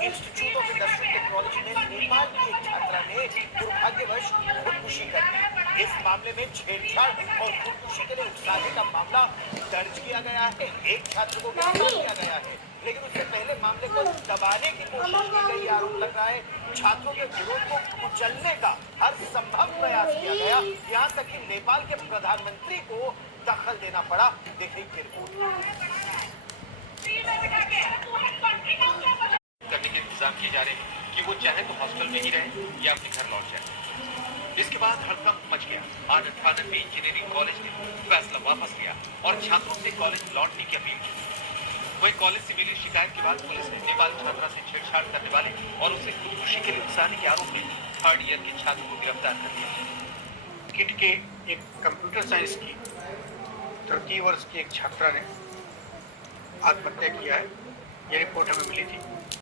Institute of industrial technology में नेपाल की एक छात्रा ने दुर्भाग्यवश खुदकुशी कर ली। इस मामले में छेड़छाड़ और खुदकुशी के लिए उकसाने का मामला दर्ज किया गया है। एक छात्र को गिरफ्तार किया गया है, लेकिन उससे पहले मामले को दबाने की कोशिश की गई। आरोप लग रहा है छात्रों के विरोध को कुचलने का हर संभव प्रयास किया गया, यहाँ तक कि नेपाल के प्रधानमंत्री को दखल देना पड़ा। देखिए की रिपोर्ट। करने के इंतजाम किए जा रहे हैं कि वो चाहे तो हॉस्टल में ही रहे या अपने घर लौट जाए। इसके बाद हड़कंप मच गया। आनंद आनंद इंजीनियरिंग कॉलेज ने फैसला वापस लिया और छात्रों से कॉलेज लौटने की अपील की। वही कॉलेज से मिली शिकायत के बाद पुलिस ने नेपाल छात्रा से छेड़छाड़ करने वाले और उसे खुदकुशी के लिए उकसाने के आरोप में 3rd ईयर के छात्र को गिरफ्तार कर लिया। किट के एक कंप्यूटर साइंस की 3य वर्ष की एक छात्रा ने आत्महत्या किया है, यह रिपोर्ट हमें मिली थी।